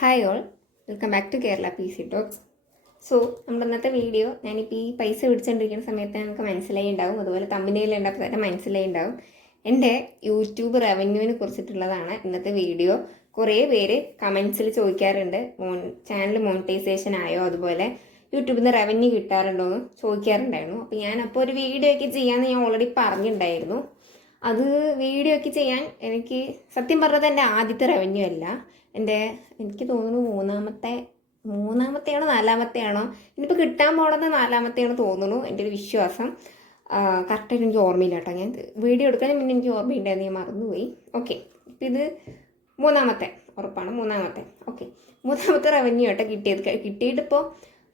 Hi all, welcome back to Kerala P C talks. So നമ്മുടെ ഇന്നത്തെ video ഞാനിപ്പോൾ ഈ പൈസ പിടിച്ചുകൊണ്ടിരിക്കുന്ന സമയത്ത് നമുക്ക് മനസ്സിലായി ഉണ്ടാവും, അതുപോലെ തമ്പനയിൽ ഉണ്ടാകുമ്പോൾ തന്നെ മനസ്സിലായി ഉണ്ടാവും. എൻ്റെ യൂട്യൂബ് റവന്യൂവിനെ കുറിച്ചിട്ടുള്ളതാണ് ഇന്നത്തെ വീഡിയോ. കുറേ പേര് കമൻസിൽ ചോദിക്കാറുണ്ട്, ചാനൽ മോണിറ്റൈസേഷൻ ആയോ, അതുപോലെ യൂട്യൂബിൽ നിന്ന് റവന്യൂ കിട്ടാറുണ്ടോ എന്ന് ചോദിക്കാറുണ്ടായിരുന്നു. അപ്പോൾ ഞാനപ്പോൾ ഒരു വീഡിയോ ഒക്കെ ചെയ്യാമെന്ന് ഞാൻ ഓൾറെഡി പറഞ്ഞിട്ടുണ്ടായിരുന്നു. അത് വീഡിയോ ഒക്കെ ചെയ്യാൻ എനിക്ക് സത്യം പറഞ്ഞത് എൻ്റെ ആദ്യത്തെ റവന്യൂ അല്ല. എനിക്ക് തോന്നുന്നു മൂന്നാമത്തെയാണോ നാലാമത്തെയാണോ ഇനിയിപ്പോൾ കിട്ടാൻ പോണത് നാലാമത്തെയാണോ തോന്നുന്നു, എൻ്റെ ഒരു വിശ്വാസം. കറക്റ്റായിട്ട് എനിക്ക് ഓർമ്മയില്ല കേട്ടോ. ഞാൻ വീഡിയോ എടുക്കാൻ മുന്നേ എനിക്ക് ഓർമ്മയുണ്ടായിരുന്നു, ഞാൻ മറന്നുപോയി. ഓക്കെ, ഇപ്പം ഇത് മൂന്നാമത്തെ, ഉറപ്പാണ് മൂന്നാമത്തെ. ഓക്കെ, മൂന്നാമത്തെ റവന്യൂ കേട്ടോ കിട്ടിയിട്ടിപ്പോൾ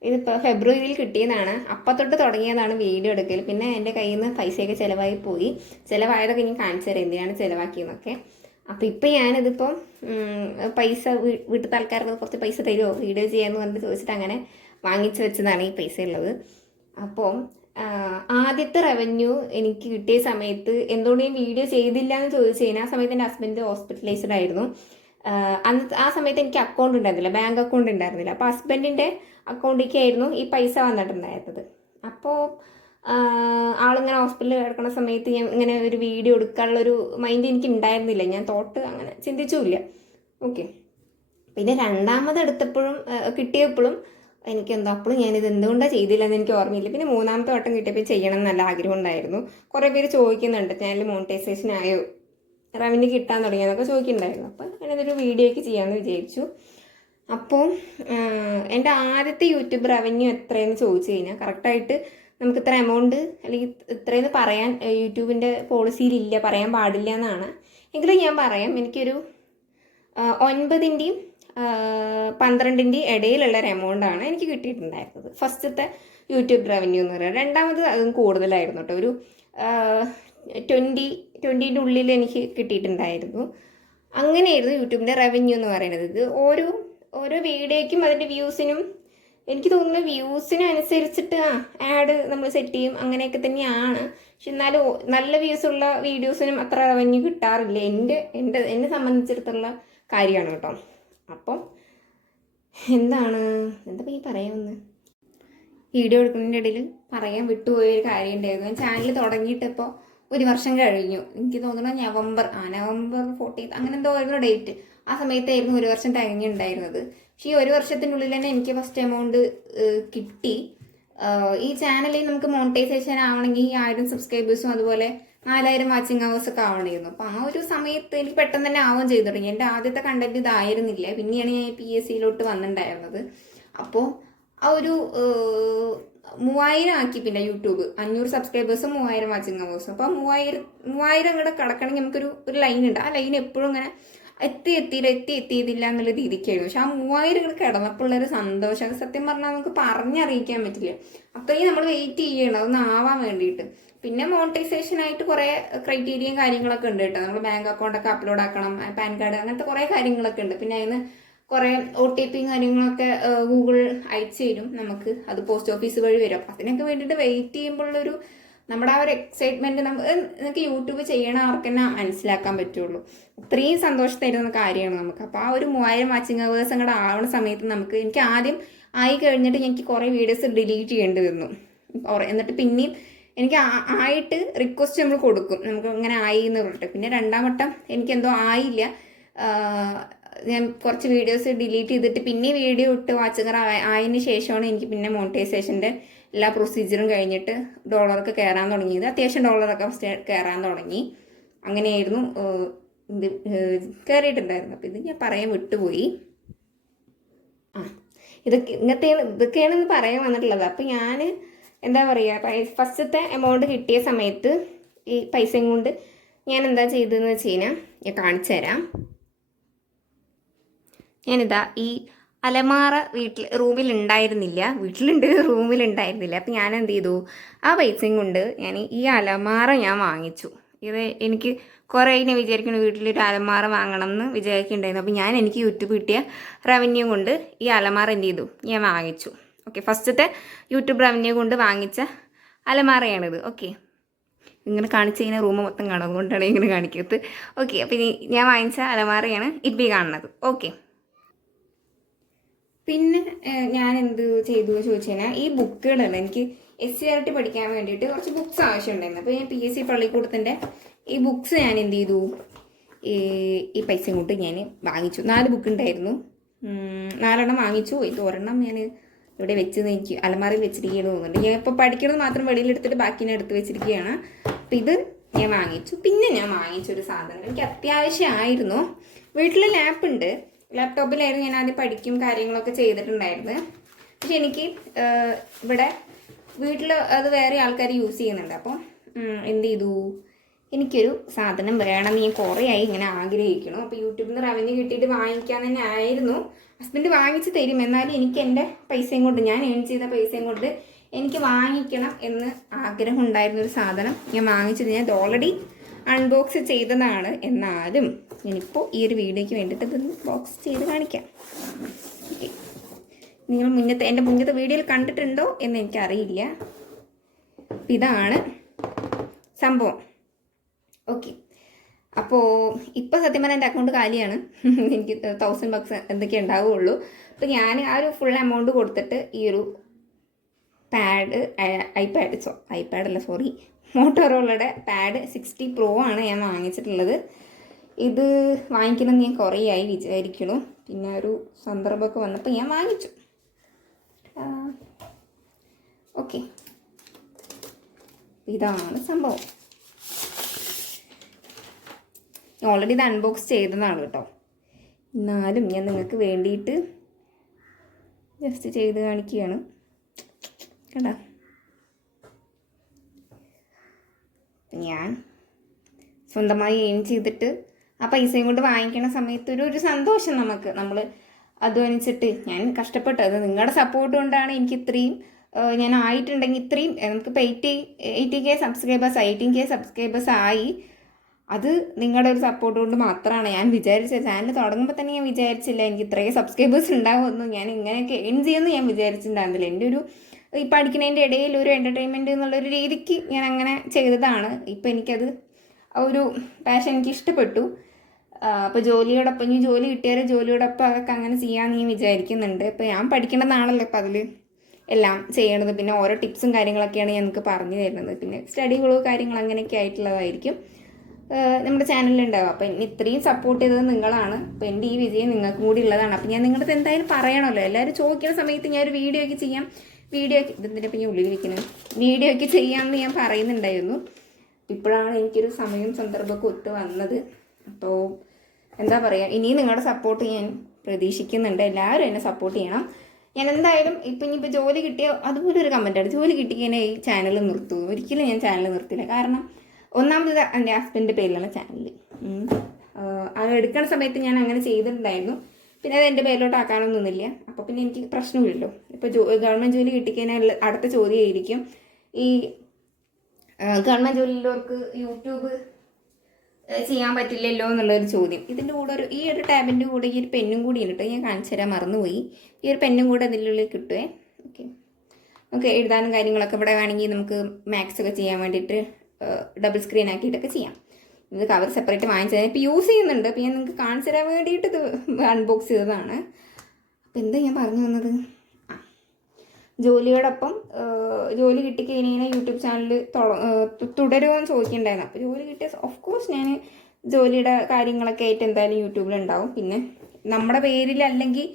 ഇതിപ്പോൾ ഫെബ്രുവരിയിൽ കിട്ടിയതാണ്. അപ്പം തൊട്ട് തുടങ്ങിയതാണ് വീഡിയോ എടുക്കൽ. പിന്നെ എൻ്റെ കയ്യിൽ നിന്ന് പൈസയൊക്കെ ചിലവായി പോയി. ചിലവായതൊക്കെ ഞാൻ കാണിച്ചു തരാം എന്തിനാണ് ചിലവാക്കിയെന്നൊക്കെ. അപ്പോൾ ഇപ്പം ഞാനിതിപ്പം പൈസ വീട്ടിലത്തെ ആൾക്കാർക്ക് കുറച്ച് പൈസ തരുമോ വീഡിയോ ചെയ്യാമെന്ന് പറഞ്ഞിട്ട് ചോദിച്ചിട്ട് അങ്ങനെ വാങ്ങിച്ചു വെച്ചതാണ് ഈ പൈസ ഉള്ളത്. അപ്പോൾ ആദ്യത്തെ റവന്യൂ എനിക്ക് കിട്ടിയ സമയത്ത് എന്തുകൊണ്ട് ഞാൻ വീഡിയോ ചെയ്തില്ല എന്ന് ചോദിച്ചു കഴിഞ്ഞാൽ ആ സമയത്ത് എൻ്റെ ഹസ്ബൻഡ് ഹോസ്പിറ്റലൈസ്ഡ് ആയിരുന്നു. ആ സമയത്ത് എനിക്ക് അക്കൗണ്ട് ഉണ്ടായിരുന്നില്ല, ബാങ്ക് അക്കൗണ്ട് ഉണ്ടായിരുന്നില്ല. അപ്പോൾ ഹസ്ബൻഡിൻ്റെ അക്കൗണ്ടിലേക്കായിരുന്നു ഈ പൈസ വന്നിട്ടുണ്ടായിരുന്നത്. അപ്പോൾ ആളിങ്ങനെ ഹോസ്പിറ്റലിൽ കിടക്കുന്ന സമയത്ത് ഞാൻ ഇങ്ങനെ ഒരു വീഡിയോ എടുക്കാനുള്ളൊരു മൈൻഡ് എനിക്ക് ഉണ്ടായിരുന്നില്ല. ഞാൻ അങ്ങനെ ചിന്തിച്ചുമില്ല. ഓക്കെ, പിന്നെ രണ്ടാമത് എടുത്തപ്പോഴും കിട്ടിയപ്പോഴും എനിക്കെന്തോ അപ്പോഴും ഞാനിത് എന്തുകൊണ്ടാണ് ചെയ്തില്ലെന്ന് എനിക്ക് ഓർമ്മയില്ല. പിന്നെ മൂന്നാമത്തെ വട്ടം കിട്ടിയപ്പോൾ ചെയ്യണം എന്ന് നല്ല ആഗ്രഹം ഉണ്ടായിരുന്നു. കുറേ പേര് ചോദിക്കുന്നുണ്ട് ചാനൽ മോണിറ്റൈസേഷൻ ആയോ, റവന്യൂ കിട്ടാൻ തുടങ്ങിയെന്നൊക്കെ ചോദിക്കുന്നുണ്ടായിരുന്നു. അപ്പോൾ ഞാനതൊരു വീഡിയോ ഒക്കെ ചെയ്യാമെന്ന് വിചാരിച്ചു. അപ്പോൾ എൻ്റെ ആദ്യത്തെ യൂട്യൂബ് റവന്യൂ എത്രയെന്ന് ചോദിച്ചു കഴിഞ്ഞാൽ കറക്റ്റായിട്ട് നമുക്ക് ഇത്ര എമൗണ്ട് അല്ലെങ്കിൽ ഇത്രയെന്ന് പറയാൻ യൂട്യൂബിൻ്റെ പോളിസിയിലില്ല, പറയാൻ പാടില്ല എന്നാണ്. എങ്കിലും ഞാൻ പറയാം, എനിക്കൊരു 9-ൻ്റെയും 12-ൻ്റെയും ഇടയിലുള്ള ഒരു എമൗണ്ടാണ് എനിക്ക് കിട്ടിയിട്ടുണ്ടായിരുന്നത് ഫസ്റ്റത്തെ യൂട്യൂബ് റവന്യൂ എന്ന് പറയുന്നത്. രണ്ടാമത് അതും കൂടുതലായിരുന്നു കേട്ടോ, ഒരു 20-ൻ്റെ ഉള്ളിൽ എനിക്ക് കിട്ടിയിട്ടുണ്ടായിരുന്നു. അങ്ങനെയായിരുന്നു യൂട്യൂബിൻ്റെ റവന്യൂ എന്ന് പറയുന്നത്. ഇത് ഓരോ വീഡിയോയ്ക്കും അതിൻ്റെ വ്യൂസിനും എനിക്ക് തോന്നുന്നു വ്യൂസിനനുസരിച്ചിട്ട് ആഡ് നമ്മൾ സെറ്റ് ചെയ്യും, അങ്ങനെയൊക്കെ തന്നെയാണ്. പക്ഷെ എന്നാലും നല്ല വ്യൂസുള്ള വീഡിയോസിനും അത്ര റവന്യൂ കിട്ടാറില്ല, എന്നെ സംബന്ധിച്ചിടത്തുള്ള കാര്യമാണ് കേട്ടോ. അപ്പം എന്താ ഈ പറയാമെന്ന് വീഡിയോ എടുക്കുന്നതിൻ്റെ ഇടയിൽ പറയാൻ വിട്ടുപോയൊരു കാര്യം ഉണ്ടായിരുന്നു. ഞാൻ ചാനൽ തുടങ്ങിയിട്ട് ഇപ്പോൾ 1 വർഷം കഴിഞ്ഞു. എനിക്ക് തോന്നുന്നു നവംബർ 14 അങ്ങനെ എന്തോ ആയിരുന്നു ഡേറ്റ്. ആ സമയത്തായിരുന്നു 1 വർഷം തികഞ്ഞിട്ടുണ്ടായിരുന്നത്. പക്ഷേ ഈ 1 വർഷത്തിനുള്ളിൽ തന്നെ എനിക്ക് ഫസ്റ്റ് എമൗണ്ട് കിട്ടി. ഈ ചാനലിൽ നമുക്ക് മോണിറ്റൈസേഷൻ ആവണമെങ്കിൽ 1000 സബ്സ്ക്രൈബേഴ്സും അതുപോലെ 4000 വാച്ചിങ് അവേഴ്സ് ഒക്കെ ആവണമായിരുന്നു. അപ്പോൾ ആ ഒരു സമയത്ത് എനിക്ക് പെട്ടെന്ന് തന്നെ ആവാൻ ചെയ്തു തുടങ്ങി. എൻ്റെ ആദ്യത്തെ കണ്ടന്റ് ഇതായിരുന്നില്ല, പിന്നെയാണ് ഞാൻ PSCയിലോട്ട് വന്നിട്ടുണ്ടായിരുന്നത്. അപ്പോൾ ആ ഒരു 3000 ആക്കി. പിന്നെ യൂട്യൂബ് 500 സബ്സ്ക്രൈബേഴ്സും 3000 വാച്ചിങ് അവേഴ്സും. അപ്പോൾ 3000 അങ്ങോട്ട് കടക്കണമെങ്കിൽ നമുക്കൊരു ലൈൻ ഉണ്ട്. ആ ലൈൻ എപ്പോഴും ഇങ്ങനെ എത്തിയതില്ല എന്നുള്ള രീതിക്കായിരുന്നു. പക്ഷെ ആ 3000 ഇങ്ങോട്ട് കിടന്നപ്പോൾ ഉള്ളൊരു സന്തോഷം അത് സത്യം പറഞ്ഞാൽ നമുക്ക് പറഞ്ഞറിയിക്കാൻ പറ്റില്ല. അത്രയും നമ്മൾ വെയിറ്റ് ചെയ്യണം അതൊന്ന് ആവാൻ വേണ്ടിയിട്ട്. പിന്നെ മോണിറ്റൈസേഷൻ ആയിട്ട് കുറേ ക്രൈറ്റീരിയയും കാര്യങ്ങളൊക്കെ ഉണ്ട് കേട്ടോ. നമ്മൾ ബാങ്ക് അക്കൗണ്ടൊക്കെ അപ്ലോഡ് ആക്കണം, പാൻ കാർഡ്, അങ്ങനത്തെ കുറേ കാര്യങ്ങളൊക്കെ ഉണ്ട്. പിന്നെ അതിന് കുറേ OTP കാര്യങ്ങളൊക്കെ ഗൂഗിൾ അയച്ചു തരും നമുക്ക്, അത് പോസ്റ്റ് ഓഫീസ് വഴി വരും. അപ്പം അതിനൊക്കെ വേണ്ടിയിട്ട് വെയിറ്റ് ചെയ്യുമ്പോഴുള്ളൊരു നമ്മുടെ ആ ഒരു എക്സൈറ്റ്മെൻറ്റ് നമുക്ക് യൂട്യൂബ് ചെയ്യണ അവർക്ക് തന്നെ മനസ്സിലാക്കാൻ പറ്റുള്ളൂ. അത്രയും സന്തോഷം തരുന്ന കാര്യമാണ് നമുക്ക്. അപ്പോൾ ആ ഒരു 3000 വാച്ചിങ് അവേഴ്സ് അങ്ങോട്ട് ആവുന്ന സമയത്ത് എനിക്ക് ആദ്യം ആയി കഴിഞ്ഞിട്ട് എനിക്ക് കുറേ വീഡിയോസ് ഡിലീറ്റ് ചെയ്യേണ്ടി വന്നു. എന്നിട്ട് പിന്നെയും എനിക്ക് ആയിട്ട് റിക്വസ്റ്റ് നമ്മൾ കൊടുക്കും, നമുക്ക് ഇങ്ങനെ ആയി എന്ന് പറഞ്ഞിട്ട്. പിന്നെ രണ്ടാം വട്ടം എനിക്കെന്തോ ആയില്ല, ഞാൻ കുറച്ച് വീഡിയോസ് ഡിലീറ്റ് ചെയ്തിട്ട് പിന്നെ വീഡിയോ ഇട്ട് വാച്ചിങ്ങർ ആയതിന് ശേഷമാണ് എനിക്ക് പിന്നെ മോണിറ്റൈസേഷൻ്റെ എല്ലാ പ്രൊസീജിയറും കഴിഞ്ഞിട്ട് ഡോളറൊക്കെ കയറാൻ തുടങ്ങിയത്. അത്യാവശ്യം ഡോളറൊക്കെ ഫസ്റ്റ് കയറാൻ തുടങ്ങി. അങ്ങനെയായിരുന്നു ഇത് കയറിയിട്ടുണ്ടായിരുന്നു. അപ്പോൾ ഇത് ഞാൻ പറയാൻ വിട്ടുപോയി. ഇതൊക്കെയാണ് പറയാൻ വന്നിട്ടുള്ളത്. അപ്പോൾ ഞാൻ എന്താ പറയുക, ഫസ്റ്റത്തെ എമൗണ്ട് കിട്ടിയ സമയത്ത് ഈ പൈസയും കൊണ്ട് ഞാൻ എന്താ ചെയ്തതെന്ന് വെച്ച് കഴിഞ്ഞാൽ ഞാൻ കാണിച്ചു തരാം. ഞാനിതാ ഈ അലമാറ റൂമിലുണ്ടായിരുന്നില്ല. അപ്പം ഞാൻ എന്ത് ചെയ്തു, ആ പൈസയും കൊണ്ട് ഞാൻ ഈ അലമാറ ഞാൻ വാങ്ങിച്ചു. ഇത് എനിക്ക് കുറേ ഞാൻ വിചാരിക്കുന്നു വീട്ടിലൊരു അലമാറ വാങ്ങണം എന്ന് വിചാരിക്കുന്നുണ്ടായിരുന്നു. അപ്പോൾ എനിക്ക് യൂട്യൂബ് കിട്ടിയ റവന്യൂ കൊണ്ട് ഈ അലമാറ എന്ത് ചെയ്തു, ഞാൻ വാങ്ങിച്ചു. ഓക്കെ, ഫസ്റ്റത്തെ യൂട്യൂബ് റവന്യൂ കൊണ്ട് വാങ്ങിച്ച അലമാറയാണിത്. ഓക്കെ, ഇങ്ങനെ കാണിച്ചു കഴിഞ്ഞാൽ റൂം മൊത്തം കാണും, അതുകൊണ്ടാണ് ഇങ്ങനെ കാണിക്കുന്നത്. ഓക്കെ, അപ്പോൾ ഞാൻ വാങ്ങിച്ച അലമാറയാണ് ഇപ്പോൾ കാണുന്നത്. ഓക്കെ, പിന്നെ ഞാൻ എന്ത് ചെയ്തു എന്ന് ചോദിച്ചു കഴിഞ്ഞാൽ ഈ ബുക്കുകളല്ല എനിക്ക് SCRT പഠിക്കാൻ വേണ്ടിയിട്ട് കുറച്ച് ബുക്സ് ആവശ്യമുണ്ടായിരുന്നു. അപ്പോൾ ഞാൻ PSC പള്ളിക്കൂടത്തിൻ്റെ ഈ ബുക്സ് ഞാൻ എന്ത് ചെയ്തു, ഈ പൈസ കൊണ്ട് ഞാൻ വാങ്ങിച്ചു. 4 ബുക്ക് ഉണ്ടായിരുന്നു, 4 വാങ്ങിച്ചു. ഇത് ഒരെണ്ണം ഞാൻ ഇവിടെ വെച്ച് എനിക്ക് അലമാറിയിൽ വെച്ചിരിക്കുകയെന്ന് തോന്നുന്നുണ്ട്. ഞാൻ ഇപ്പോൾ പഠിക്കുന്നത് മാത്രം വെളിയിലെടുത്തിട്ട് ബാക്കിനെ എടുത്ത് വെച്ചിരിക്കുകയാണ്. അപ്പോൾ ഇത് ഞാൻ വാങ്ങിച്ചു. പിന്നെ ഞാൻ വാങ്ങിച്ചൊരു സാധനം എനിക്ക് അത്യാവശ്യമായിരുന്നു. വീട്ടിൽ ലാപ്പുണ്ട്, ലാപ്ടോപ്പിലായിരുന്നു ഞാൻ ആദ്യം പഠിക്കും കാര്യങ്ങളൊക്കെ ചെയ്തിട്ടുണ്ടായിരുന്നു. പക്ഷെ എനിക്ക് ഇവിടെ വീട്ടിൽ അത് വേറെ ആൾക്കാർ യൂസ് ചെയ്യുന്നുണ്ട്. അപ്പം എന്ത് ചെയ്തു, എനിക്കൊരു സാധനം വേണമെന്ന് ഞാൻ കുറേ ആയി ഇങ്ങനെ ആഗ്രഹിക്കണം. അപ്പോൾ യൂട്യൂബിൽ നിന്ന് റവന്യൂ കിട്ടിയിട്ട് വാങ്ങിക്കാൻ തന്നെ ആയിരുന്നു. ഹസ്ബൻഡ് വാങ്ങിച്ച് തരും, എന്നാലും എനിക്ക് എൻ്റെ പൈസയും കൊണ്ട്, ഞാൻ ഏൺ ചെയ്ത പൈസയും കൊണ്ട് എനിക്ക് വാങ്ങിക്കണം എന്ന് ആഗ്രഹം ഉണ്ടായിരുന്നൊരു സാധനം ഞാൻ വാങ്ങിച്ചത്. ഞാൻ ഇത് ഓൾറെഡി അൺബോക്സ് ചെയ്തതാണ്, എന്നാലും ഞാനിപ്പോൾ ഈ ഒരു വീഡിയോയ്ക്ക് വേണ്ടിയിട്ട് ഇതൊന്ന് ബോക്സ് ചെയ്ത് കാണിക്കാം. ഓക്കെ, നിങ്ങൾ എൻ്റെ മുന്നത്തെ വീഡിയോയിൽ കണ്ടിട്ടുണ്ടോ എന്ന് എനിക്കറിയില്ല. ഇതാണ് സംഭവം. ഓക്കെ, അപ്പോൾ ഇപ്പോൾ സത്യം പറഞ്ഞാൽ എൻ്റെ അക്കൗണ്ട് കാലിയാണ്. എനിക്ക് 1000 bucks എന്തൊക്കെ ഉണ്ടാവുകയുള്ളൂ. അപ്പോൾ ഞാൻ ആ ഒരു ഫുൾ എമൗണ്ട് കൊടുത്തിട്ട് ഈ ഒരു മോട്ടോറോളയുടെ പാഡ് 60 Pro ആണ് ഞാൻ വാങ്ങിച്ചിട്ടുള്ളത്. ഇത് വാങ്ങിക്കണം ഞാൻ കുറേ ആയി വിചാരിക്കുന്നു. പിന്നെ ഒരു സന്ദർഭമൊക്കെ വന്നപ്പോൾ ഞാൻ വാങ്ങിച്ചു. ഓക്കെ, ഇതാണ് സംഭവം. ഓൾറെഡി ഇത് അൺബോക്സ് ചെയ്തതാണ് കേട്ടോ, എന്നാലും ഞാൻ നിങ്ങൾക്ക് വേണ്ടിയിട്ട് ജസ്റ്റ് ചെയ്ത് കാണിക്കുകയാണ്. കേട്ടോ, ഞാൻ സ്വന്തമായി എയിം ചെയ്തിട്ട് ആ പൈസയും കൊണ്ട് വാങ്ങിക്കുന്ന സമയത്ത് ഒരു സന്തോഷം നമുക്ക്, നമ്മൾ അധ്വാനിച്ചിട്ട് ഞാൻ കഷ്ടപ്പെട്ടത് നിങ്ങളുടെ സപ്പോർട്ട് കൊണ്ടാണ് എനിക്ക് ഇത്രയും ഞാൻ ആയിട്ടുണ്ടെങ്കിൽ ഇത്രയും നമുക്കിപ്പോൾ 80K സബ്സ്ക്രൈബേഴ്സ് 18K സബ്സ്ക്രൈബേഴ്സ് ആയി. അത് നിങ്ങളുടെ ഒരു സപ്പോർട്ട് കൊണ്ട് മാത്രമാണ്. ഞാൻ വിചാരിച്ചത് ചാനൽ തുടങ്ങുമ്പോൾ തന്നെ ഞാൻ വിചാരിച്ചില്ല എനിക്ക് ഇത്രയും സബ്സ്ക്രൈബേഴ്സ് ഉണ്ടാകുമെന്ന്, ഞാൻ ഇങ്ങനെയൊക്കെ ഏൺ ചെയ്യുമെന്ന് ഞാൻ വിചാരിച്ചിട്ടുണ്ടായിരുന്നില്ല. എൻ്റെ ഒരു ഈ പഠിക്കുന്നതിൻ്റെ ഇടയിൽ ഒരു എൻ്റർടൈൻമെൻറ്റ് എന്നുള്ളൊരു രീതിക്ക് ഞാൻ അങ്ങനെ ചെയ്തതാണ്. ഇപ്പോൾ എനിക്കത് ഒരു പാഷൻ എനിക്ക് ഇഷ്ടപ്പെട്ടു. അപ്പോൾ ജോലിയോടൊപ്പം ഇനി ജോലി കിട്ടിയാൽ ജോലിയോടൊപ്പം അതൊക്കെ അങ്ങനെ ചെയ്യാമെന്ന് ഞാൻ വിചാരിക്കുന്നുണ്ട്. ഇപ്പോൾ ഞാൻ പഠിക്കേണ്ടതാണല്ലോ ഇപ്പോൾ അതിൽ എല്ലാം ചെയ്യണത്. പിന്നെ ഓരോ ടിപ്സും കാര്യങ്ങളൊക്കെയാണ് ഞങ്ങൾക്ക് പറഞ്ഞു തരുന്നത്. പിന്നെ സ്റ്റഡി ഗുളോ കാര്യങ്ങൾ അങ്ങനെയൊക്കെ ആയിട്ടുള്ളതായിരിക്കും നമ്മുടെ ചാനലിലുണ്ടാവും. അപ്പോൾ എന്നെ ഇത്രയും സപ്പോർട്ട് ചെയ്തത് നിങ്ങളാണ്. അപ്പോൾ എൻ്റെ ഈ വിജയം നിങ്ങൾക്കും കൂടി ഉള്ളതാണ്. അപ്പോൾ ഞാൻ നിങ്ങളുടെ എന്തായാലും പറയണമല്ലോ, എല്ലാവരും ചോദിക്കുന്ന സമയത്ത് ഞാൻ ഒരു വീഡിയോ ഒക്കെ ചെയ്യാം, ഇതെന്തിനപ്പം ഞാൻ ഉള്ളിൽ വെക്കുന്നത്, വീഡിയോ ഒക്കെ ചെയ്യാമെന്ന് ഞാൻ പറയുന്നുണ്ടായിരുന്നു. ഇപ്പോഴാണ് എനിക്കൊരു സമയം സന്ദർഭമൊക്കെ ഒത്തു വന്നത്. അപ്പോൾ എന്താ പറയുക, ഇനിയും നിങ്ങളുടെ സപ്പോർട്ട് ഞാൻ പ്രതീക്ഷിക്കുന്നുണ്ട്. എല്ലാവരും എന്നെ സപ്പോർട്ട് ചെയ്യണം. ഞാൻ എന്തായാലും ഇനിയിപ്പോൾ ജോലി കിട്ടിയ അതുപോലെ ഒരു കമൻറ്റാണ്, ജോലി കിട്ടിക്കഴിഞ്ഞാൽ ഈ ചാനൽ നിർത്തും. ഒരിക്കലും ഞാൻ ചാനൽ നിർത്തില്ല. കാരണം ഒന്നാമത് എൻ്റെ ഹസ്ബൻഡിൻ്റെ പേരിലുള്ള ചാനൽ, അത് എടുക്കുന്ന സമയത്ത് ഞാൻ അങ്ങനെ ചെയ്തിട്ടുണ്ടായിരുന്നു. പിന്നെ അത് എൻ്റെ പേരിലോട്ട് ആക്കാനൊന്നുമില്ല. അപ്പോൾ പിന്നെ എനിക്ക് പ്രശ്നമില്ലല്ലോ. ഇപ്പോൾ ഗവൺമെൻറ് ജോലി കിട്ടിക്കഴിഞ്ഞാൽ അടുത്ത ചോദ്യമായിരിക്കും ഈ ഗവൺമെൻറ് ജോലിയിലുള്ളവർക്ക് യൂട്യൂബ് ചെയ്യാൻ പറ്റില്ലല്ലോ എന്നുള്ളൊരു ചോദ്യം. ഇതിൻ്റെ കൂടെ ഈ ഒരു ടാബിൻ്റെ കൂടെ ഈ ഒരു പെന്നും കൂടി ഉണ്ട്. ഞാൻ കാണിച്ചു തരാൻ മറന്നുപോയി. ഈ ഒരു പെന്നും കൂടെ അതിനുള്ളിൽ കിട്ടുമേ. ഓക്കെ, എഴുതാനും കാര്യങ്ങളൊക്കെ ഇവിടെ വേണമെങ്കിൽ നമുക്ക് മാത്സ് ഒക്കെ ചെയ്യാൻ വേണ്ടിയിട്ട് ഡബിൾ സ്ക്രീൻ ആക്കിയിട്ടൊക്കെ ചെയ്യാം. ഇത് കവർ സെപ്പറേറ്റ് വാങ്ങിച്ചത് ഇപ്പോൾ യൂസ് ചെയ്യുന്നുണ്ട്. അപ്പോൾ ഞാൻ നിങ്ങൾക്ക് കാണിച്ചു തരാൻ വേണ്ടിയിട്ട് ഇത് അൺബോക്സ് ചെയ്തതാണ്. അപ്പോൾ എന്താ ഞാൻ പറഞ്ഞു വന്നത്, ജോലിയോടൊപ്പം ജോലി കിട്ടിക്കഴിഞ്ഞാൽ യൂട്യൂബ് ചാനൽ തുടരുമോ എന്ന് ചോദിക്കണ്ടായിരുന്നു. അപ്പോൾ ജോലി കിട്ടിയ ഓഫ് കോഴ്സ് ഞാൻ ജോലിയുടെ കാര്യങ്ങളൊക്കെ ആയിട്ട് എന്തായാലും യൂട്യൂബിലുണ്ടാവും. പിന്നെ നമ്മുടെ പേരിലല്ലെങ്കിൽ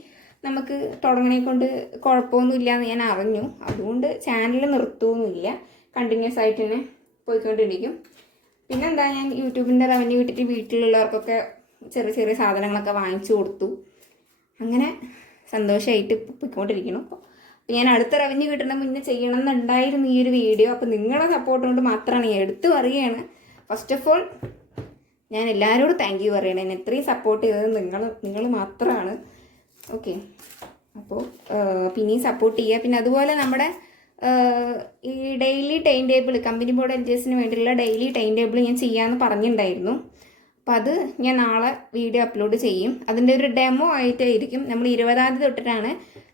നമുക്ക് തുടങ്ങണെ കൊണ്ട് കുഴപ്പമൊന്നുമില്ല എന്ന് ഞാൻ അറിഞ്ഞു. അതുകൊണ്ട് ചാനൽ നിർത്തുമൊന്നുമില്ല, കണ്ടിന്യൂസ് ആയിട്ട് തന്നെ പോയിക്കൊണ്ടിരിക്കും. പിന്നെന്താ, ഞാൻ യൂട്യൂബിൻ്റെ റവന്യൂ കിട്ടിയിട്ട് വീട്ടിലുള്ളവർക്കൊക്കെ ചെറിയ ചെറിയ സാധനങ്ങളൊക്കെ വാങ്ങിച്ചു കൊടുത്തു. അങ്ങനെ സന്തോഷമായിട്ട് പോയിക്കൊണ്ടിരിക്കണം. അപ്പോൾ ഞാൻ അടുത്ത റവന്യൂ കിട്ടുന്ന മുന്നേ ചെയ്യണം എന്നുണ്ടായിരുന്നു ഈ ഒരു വീഡിയോ. അപ്പോൾ നിങ്ങളുടെ സപ്പോർട്ട് കൊണ്ട് മാത്രമാണ് ഞാൻ എടുത്തു പറയുകയാണ്. ഫസ്റ്റ് ഓഫ് ഓൾ ഞാൻ എല്ലാവരോടും താങ്ക് യു പറയണേ. എന്നെ ഇത്രയും സപ്പോർട്ട് ചെയ്തത് നിങ്ങൾ മാത്രമാണ്. ഓക്കെ, അപ്പോൾ പിന്നെയും സപ്പോർട്ട് ചെയ്യുക. പിന്നെ അതുപോലെ നമ്മുടെ ഈ daily time table, company board എൻട്രീസിന് വേണ്ടിയുള്ള ഡെയിലി ടൈം ടേബിൾ ഞാൻ ചെയ്യാമെന്ന് പറഞ്ഞിട്ടുണ്ടായിരുന്നു. അപ്പോൾ അത് ഞാൻ നാളെ വീഡിയോ അപ്ലോഡ് ചെയ്യും. അതിൻ്റെ ഒരു ഡെമോ ആയിട്ടായിരിക്കും. നമ്മൾ 20ാം തീയതി തൊട്ടിട്ടാണ്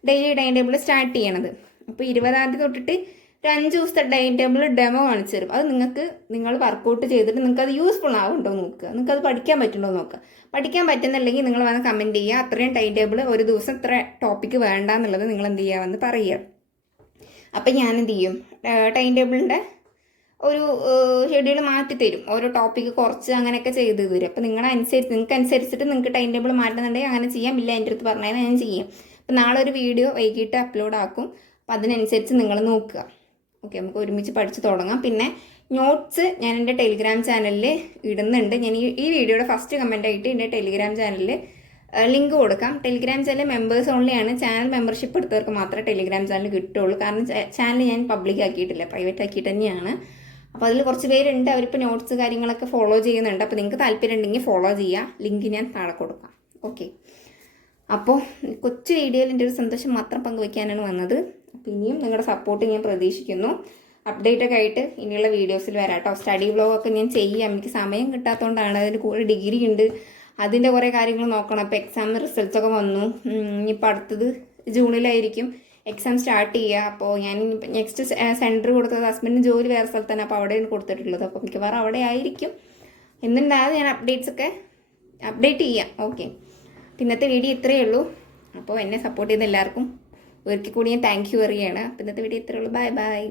ഡെയിലി ടൈം ടേബിൾ സ്റ്റാർട്ട് ചെയ്യണത്. അപ്പോൾ 20ാം തീയതി തൊട്ടിട്ട് ഒരു 5 ദിവസത്തെ ടൈം ടേബിൾ ഡെമോ കാണിച്ചു തരും. അത് നിങ്ങൾ വർക്കൗട്ട് ചെയ്തിട്ട് നിങ്ങൾക്ക് അത് യൂസ്ഫുൾ ആവുന്നുണ്ടോ നോക്കുക, നിങ്ങൾക്ക് അത് പഠിക്കാൻ പറ്റുന്നുണ്ടോ നോക്കുക. പഠിക്കാൻ പറ്റുന്നില്ലെങ്കിൽ നിങ്ങൾ വന്ന് കമൻറ്റ് ചെയ്യുക. അത്രയും ടൈം ടേബിൾ ഒരു ദിവസം ഇത്ര ടോപ്പിക്ക് വേണ്ട എന്നുള്ളത് നിങ്ങൾ എന്ത് ചെയ്യുക വന്ന് പറയുക. അപ്പം ഞാൻ എന്ത് ചെയ്യും, ടൈം ടേബിളിൻ്റെ ഒരു ഷെഡ്യൂൾ മാറ്റി തരും. ഓരോ ടോപ്പിക്ക് കുറച്ച് അങ്ങനെയൊക്കെ ചെയ്ത് തരും. അപ്പോൾ നിങ്ങൾക്ക് അനുസരിച്ചിട്ട് നിങ്ങൾക്ക് ടൈം ടേബിൾ മാറ്റുന്നുണ്ടെങ്കിൽ അങ്ങനെ ചെയ്യാം. ഇല്ല എൻ്റെ അടുത്ത് പറഞ്ഞാൽ ഞാൻ ചെയ്യാം. അപ്പോൾ നാളെ ഒരു വീഡിയോ വൈകിട്ട് അപ്ലോഡ് ആക്കും. അപ്പോൾ അതിനനുസരിച്ച് നിങ്ങൾ നോക്കുക. ഓക്കെ, നമുക്ക് ഒരുമിച്ച് പഠിച്ച് തുടങ്ങാം. പിന്നെ നോട്ട്സ് ഞാൻ എൻ്റെ ടെലിഗ്രാം ചാനലിൽ ഇടുന്നുണ്ട്. ഞാൻ ഈ വീഡിയോയുടെ ഫസ്റ്റ് കമൻ്റ് ആയിട്ട് എൻ്റെ ടെലിഗ്രാം ചാനലിൽ ലിങ്ക് കൊടുക്കാം. ടെലിഗ്രാം ചാനൽ മെമ്പേഴ്സ് ഓൺലിയാണ്. ചാനൽ മെമ്പർഷിപ്പ് എടുത്തവർക്ക് മാത്രമേ ടെലിഗ്രാം ചാനൽ കിട്ടുള്ളൂ. കാരണം ചാനൽ ഞാൻ പബ്ലിക് ആക്കിയിട്ടില്ല, പ്രൈവറ്റ് ആക്കിയിട്ട് തന്നെയാണ്. അപ്പോൾ അതിൽ കുറച്ച് പേരുണ്ട്, അവരിപ്പോൾ നോട്ട്സ് കാര്യങ്ങളൊക്കെ ഫോളോ ചെയ്യുന്നുണ്ട്. അപ്പോൾ നിങ്ങൾക്ക് താല്പര്യം ഉണ്ടെങ്കിൽ ഫോളോ ചെയ്യുക. ലിങ്ക് ഞാൻ താഴെ കൊടുക്കാം. ഓക്കെ, അപ്പോൾ കൊച്ചു വീഡിയോയിൽ എൻ്റെ ഒരു സന്തോഷം മാത്രം പങ്കുവയ്ക്കാനാണ് വന്നത്. അപ്പോൾ ഇനിയും നിങ്ങളുടെ സപ്പോർട്ട് ഞാൻ പ്രതീക്ഷിക്കുന്നു. അപ്ഡേറ്റൊക്കെ ആയിട്ട് ഇനിയുള്ള വീഡിയോസിൽ വരാം കേട്ടോ. സ്റ്റഡി വ്ലോഗൊക്കെ ഞാൻ ചെയ്യാം. എനിക്ക് സമയം കിട്ടാത്തതുകൊണ്ടാണ്. അതിന് കൂടെ ഡിഗ്രി ഉണ്ട്, അതിൻ്റെ കുറേ കാര്യങ്ങൾ നോക്കണം. അപ്പോൾ എക്സാം റിസൾട്ട്സൊക്കെ വന്നു. ഇനിയിപ്പോൾ അടുത്തത് ജൂണിലായിരിക്കും എക്സാം സ്റ്റാർട്ട് ചെയ്യുക. അപ്പോൾ ഞാൻ നെക്സ്റ്റ് സെൻറ്റർ കൊടുത്തത് ഹസ്ബൻഡിന് ജോലി വേറെ സ്ഥലത്താണ്. അപ്പോൾ അവിടെയാണ് കൊടുത്തിട്ടുള്ളത്. അപ്പോൾ മിക്കവാറും അവിടെ ആയിരിക്കും. എന്നുണ്ടായത് ഞാൻ അപ്ഡേറ്റ് ചെയ്യാം. ഓക്കെ, ഇന്നത്തെ വീഡിയോ ഇത്രയേ ഉള്ളൂ. അപ്പോൾ എന്നെ സപ്പോർട്ട് ചെയ്ത എല്ലാവർക്കും ഒരിക്കൽ കൂടി ഞാൻ താങ്ക് യു പറയുകയാണ്. അപ്പോൾ ഇന്നത്തെ വീഡിയോ ഇത്രയേ ഉള്ളൂ. Bye bye.